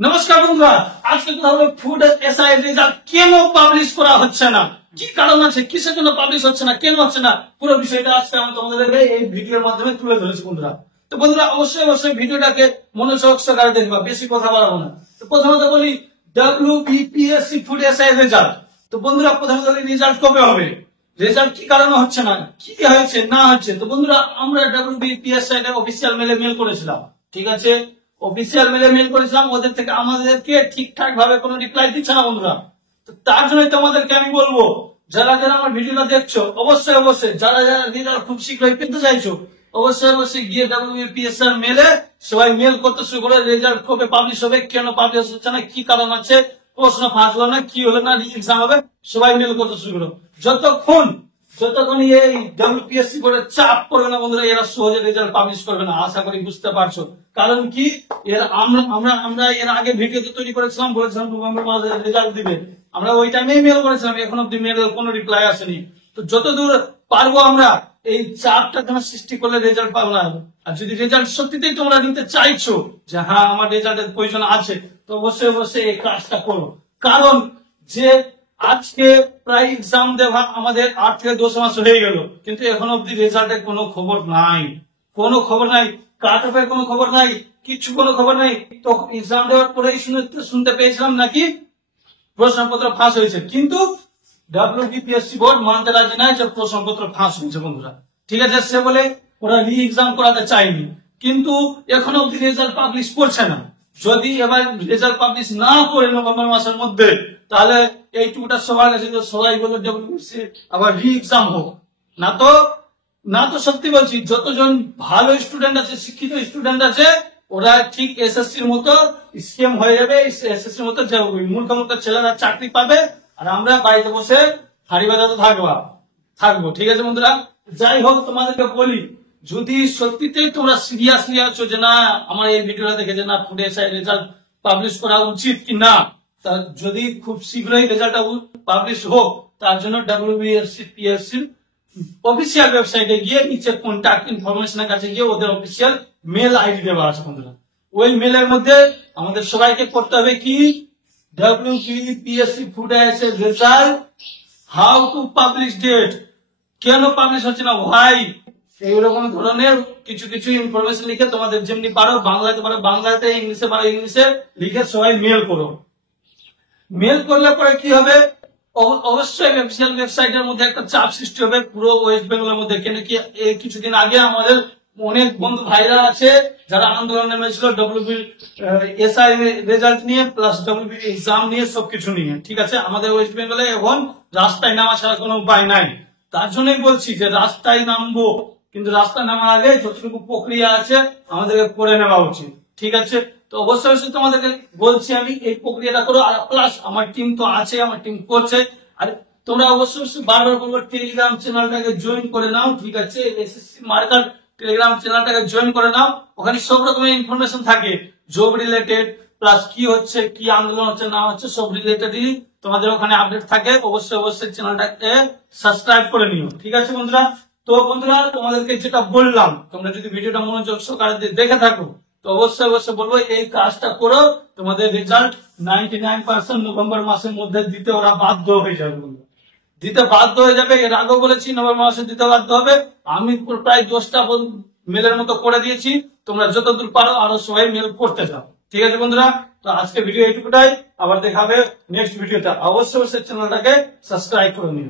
নমস্কার বন্ধুরা, আজকে কথা হলো ফুড এসআই রেজাল্ট কেন পাবলিশ করা হচ্ছে না, কি কারণ আছে, কিসের জন্য পাবলিশ হচ্ছে না, কেন হচ্ছে না, পুরো বিষয়টা আজকে আমি তোমাদেরকে এই ভিডিওর মাধ্যমে তুলে ধরেছি বন্ধুরা। তো বন্ধুরা অবশ্যই ভিডিওটাকে মনোযোগ সহকারে দেখবা, বেশি কথা বাড়াবো না। তো প্রথমত বলি WBPSC ফুড এসআই রেজাল্ট। তো বন্ধুরা প্রথমত বলি রেজাল্ট কবে হবে, রেজাল্ট কি কারণে হচ্ছে না, কি হয়েছে না হচ্ছে। তো বন্ধুরা আমরা WBPSC এর অফিসিয়াল মেল করেছিলাম, ঠিক আছে, অফিসিয়াল মেল করেছিলাম, ওদের থেকে আমাদেরকে ঠিকঠাক ভাবে কোনো রিপ্লাই দিচ্ছে না বন্ধুরা। তো তার জন্যই তোমাদেরকে আমি বলবো, যারা যারা আমার ভিডিওটা দেখছো অবশ্যই যারা যারা রেজাল্ট খুব শীঘ্রই পেতে চাইছো অবশ্যই গিয়ে WBPSC এর মেলে সবাই মেল করতে শুরু করে, রেজাল্ট কবে পাবলিশ হবে, কেন পাবলিশ হচ্ছে না, কি কারণ আছে, প্রশ্ন ফাঁস হলো না, কি হলো না, এক্সাম হবে, সবাই মেল করতে শুরু করো। যতক্ষণ এই WPSC বোর্ডের চাপ করবে না বন্ধুরা, এরা সহজে রেজাল্ট পাবলিশ করবে না, আশা করি বুঝতে পারছো। কারণ কি, এর আমরা এর আগে ভিডিও তৈরি করেছিলাম, বলেছিলাম নভেম্বর মাসে রেজাল্ট দিবে, আমরা ওই টাইমেই মেল করেছিলাম, এখন অব্দি মেলের কোনো রিপ্লাই আসেনি। তো যতদূর পারবো আমরা এই চাপটা যেন সৃষ্টি করলে রেজাল্ট পাবো না। আর যদি রেজাল্ট সত্যিতেই তোমরা নিতে চাইছো যে হ্যাঁ আমার রেজাল্টের প্রয়োজন আছে, তো অবশ্যই এই কাজটা করো। কারণ যে আজকে প্রায় এক্সাম দেওয়া আমাদের 8 থেকে 10 মাস হয়ে গেল, কিন্তু এখন অব্দি রেজাল্টের কোনো খবর নাই, কাট অফের কোনো খবর নাই, কোনো খবর নাই। তো এক্সাম দেওয়ার পরেই শুনতে পেয়েছিলাম নাকি প্রশ্নপত্র ফাঁস হয়েছে, কিন্তু WBPSC বোর্ড মানতে রাজি নাই যে প্রশ্নপত্র ফাঁস হয়েছে বন্ধুরা, ঠিক আছে। সে বলে ওরা রি এক্সাম করাতে চায়নি, কিন্তু এখন অব্দি রেজাল্ট পাবলিশ করছে না। যদি এবার রেজাল্ট পাবলিশ না করে নভেম্বর মাসের মধ্যে, তাহলে এইটুকুটা সবার কাছে সবাই বলবে WBPSC আবার রি এক্সাম হোক। না তো সত্যি বলছি, যতজন ভালো স্টুডেন্ট আছে, শিক্ষিত স্টুডেন্ট আছে, ওরা ঠিক এসএসসির মতো স্কিম হয়ে যাবে, এসএসসির মতো মূর্খ ছেলেরা চাকরি পাবে, আর আমরা বাড়িতে বসে হাড়ি বাজাতে থাকবো, ঠিক আছে বন্ধুরা। যাই হোক, তোমাদেরকে বলি, যদি সত্যিতেই তোমরা সিরিয়াসলি আছো যে না আমার এই ভিডিওটা দেখে যে না ফুড এসআই রেজাল্ট পাবলিশ করা উচিত কি না, তা যদি খুব শীঘ্রই রেজাল্টটা পাবলিশ হোক, তার জন্য WBPSC অফিসিয়াল ওয়েবসাইটে গিয়ে নিচে কন্ট্যাক্ট ইনফরমেশনের কাছে গিয়ে ওদের অফিসিয়াল মেল আইডি দেওয়া আছে বন্ধুরা। ওই মেলের মধ্যে আমাদের সবাইকে করতে হবে কি, WBPSC food SI result how to publish date, কেন পাবলিশ হচ্ছে না, ভাই এইরকম ধরনের কিছু ইনফরমেশন লিখে তোমাদের যেমনি পারো, বাংলাতে পারো বাংলাতে, ইংলিশে পারো ইংলিশে লিখে সবাই মেল করো। মেল করলে পরে কি হবে, অবশ্যই অফিসিয়াল ওয়েবসাইটের মধ্যে একটা চাপ সৃষ্টি হবে পুরো ওয়েস্ট বেঙ্গলের মধ্যে। কেন কি কিছুদিন আগে আমাদের অনেক বন্ধু ভাইরা আছে যারা আন্দোলন নেমেছিল WBPSC রেজাল্ট নিয়ে, প্লাস WBPSC এক্সাম নিয়ে, সবকিছু নিয়ে, ঠিক আছে। আমাদের ওয়েস্ট বেঙ্গলে এখন রাস্তায় নামা ছাড়া কোনো উপায় নাই। তার জন্যই বলছি যে রাস্তায় নামবো, কিন্তু রাস্তায় নামার আগে যতটুকু প্রক্রিয়া আছে আমাদেরকে করে নেওয়া উচিত, ঠিক আছে। তো অবশ্যই তোমাদেরকে বলছি আমি এই প্রক্রিয়াটা করো, আর প্লাস আমার টিম তো আছে, আমার টিম করছে। আর তোমরা অবশ্যই বারবার বলবো টেলিগ্রাম চ্যানেলটাকে জয়েন করে নাও, ঠিক আছে, SSC মার্কার টেলিগ্রাম চ্যানেলটাকে জয়েন করে নাও। ওখানে সব রকমের ইনফরমেশন থাকে, জব রিলেটেড, প্লাস কি হচ্ছে, কি আন্দোলন হচ্ছে না হচ্ছে, সব রিলেটেডই তোমাদের ওখানে আপডেট থাকে। অবশ্যই চ্যানেলটাকে সাবস্ক্রাইব করে নিও, ঠিক আছে বন্ধুরা। তো বন্ধুরা তোমাদেরকে যেটা বললাম, তোমরা যদি ভিডিওটা মনোযোগ সহকারে দেখে থাকো, তো অবশ্যই বলবো এই কাজটা করো, তোমাদের রেজাল্ট 99% নভেম্বর মাসের মধ্যে দিতে ওরা বাধ্য হয়ে যাবে, দিতে বাধ্য হয়ে যাবে। এর আগেও বলেছি নভেম্বর মাসে দিতে বাধ্য হবে। আমি প্রায় 10টা মেলের মতো করে দিয়েছি, তোমরা যতদূর পারো আরো সবাই মেল করতে যাও, ঠিক আছে বন্ধুরা। তো আজকে ভিডিও এইটুকুটাই, আবার দেখা হবে নেক্সট ভিডিওতে। অবশ্যই চ্যানেলটাকে সাবস্ক্রাইব করে নিও।